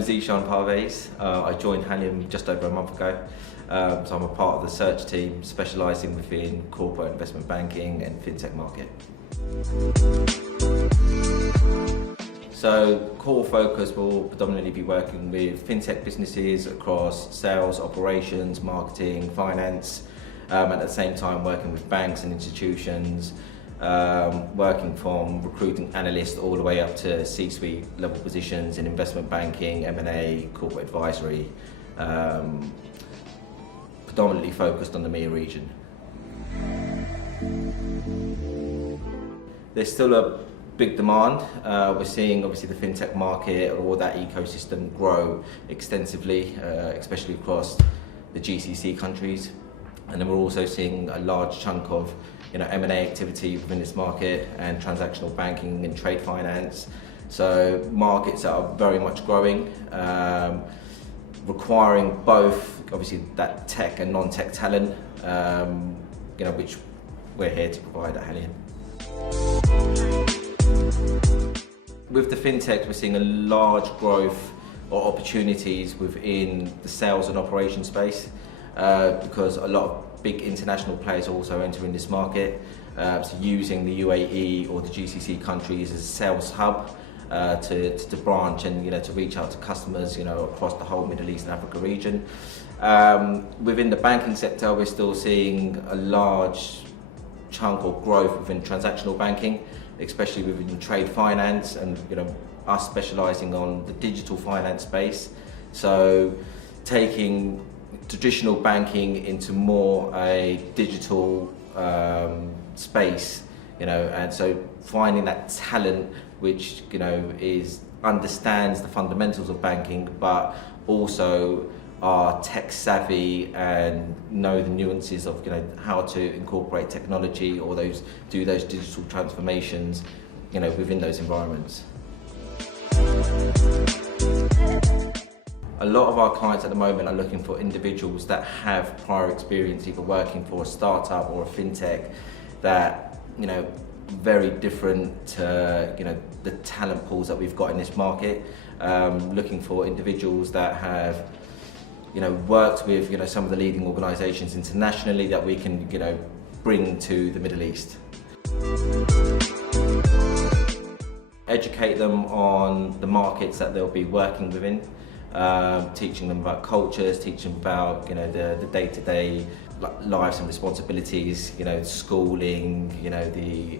name's Zeshan Parvaiz. I joined Halian just over a month ago. So I'm a part of the search team specialising within corporate investment banking and fintech market. So core focus will predominantly be working with fintech businesses across sales, operations, marketing, finance, at the same time working with banks and institutions, working from recruiting analysts all the way up to C-suite level positions in investment banking, M&A, corporate advisory, predominantly focused on the MENA region. There's still a big demand. We're seeing obviously the fintech market or that ecosystem grow extensively, especially across the GCC countries. And then we're also seeing a large chunk of M&A activity within this market and transactional banking and trade finance. So markets that are very much growing, requiring both obviously that tech and non-tech talent, which we're here to provide at Halian. With the fintech, we're seeing a large growth or opportunities within the sales and operations space because a lot of big international players are also entering this market. So using the UAE or the GCC countries as a sales hub to branch and to reach out to customers across the whole Middle East and Africa region. Within the banking sector, we're still seeing a large chunk of growth within transactional banking, especially within trade finance, and us specialising on the digital finance space. So taking traditional banking into more a digital space, and so finding that talent which understands the fundamentals of banking, but also are tech savvy and know the nuances of how to incorporate technology or do those digital transformations within those environments. A lot of our clients at the moment are looking for individuals that have prior experience either working for a startup or a fintech that very different to the talent pools that we've got in this market. Looking for individuals that have worked with some of the leading organisations internationally that we can bring to the Middle East. Educate them on the markets that they'll be working within, teaching them about cultures, teaching them about the day-to-day lives and responsibilities, schooling, the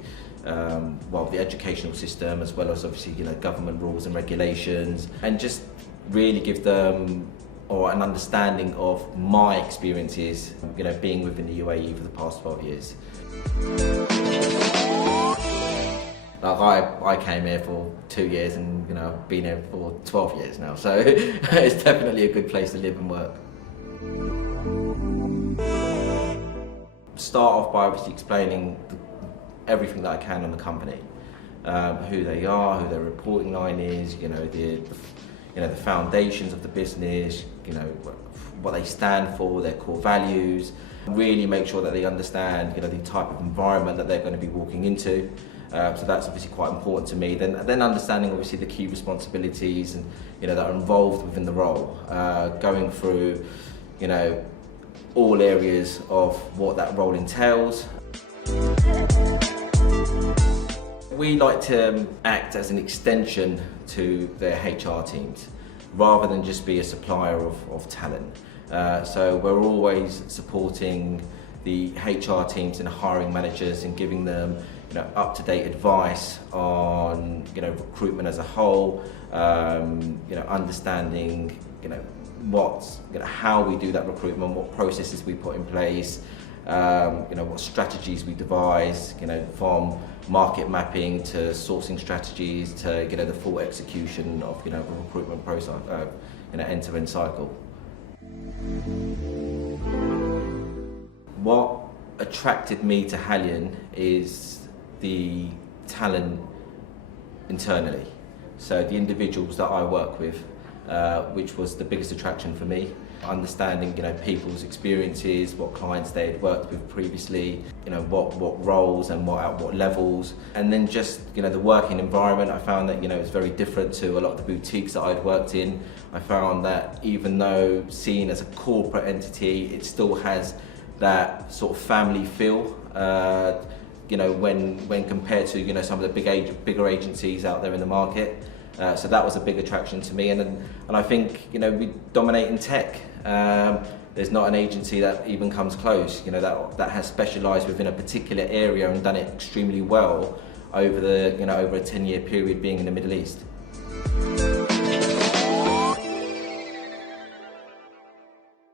educational system, as well as obviously government rules and regulations, and just really give them an understanding of my experiences, being within the UAE for the past 12 years. I came here for 2 years and I've been here for 12 years now, so it's definitely a good place to live and work. Start off by obviously explaining everything that I can on the company, who they are, who their reporting line is, the foundations of the business, what they stand for, their core values. Really make sure that they understand, the type of environment that they're going to be walking into. So that's obviously quite important to me. Then understanding obviously the key responsibilities and that are involved within the role, going through all areas of what that role entails. We like to act as an extension to their HR teams, rather than just be a supplier of talent. So we're always supporting the HR teams and hiring managers and giving them up-to-date advice on recruitment as a whole, understanding how we do that recruitment, what processes we put in place, what strategies we devise, from market mapping to sourcing strategies to the full execution of a recruitment process, end-to-end cycle. What attracted me to Halian is the talent internally. So the individuals that I work with, which was the biggest attraction for me. understanding, people's experiences, what clients they had worked with previously, what roles and what at what levels, and then just the working environment. I found that it's very different to a lot of the boutiques that I'd worked in. I found that even though seen as a corporate entity, it still has that sort of family feel. When compared to some of the bigger agencies out there in the market. So that was a big attraction to me, and I think we dominate in tech. There's not an agency that even comes close, that has specialised within a particular area and done it extremely well over over a 10-year period being in the Middle East.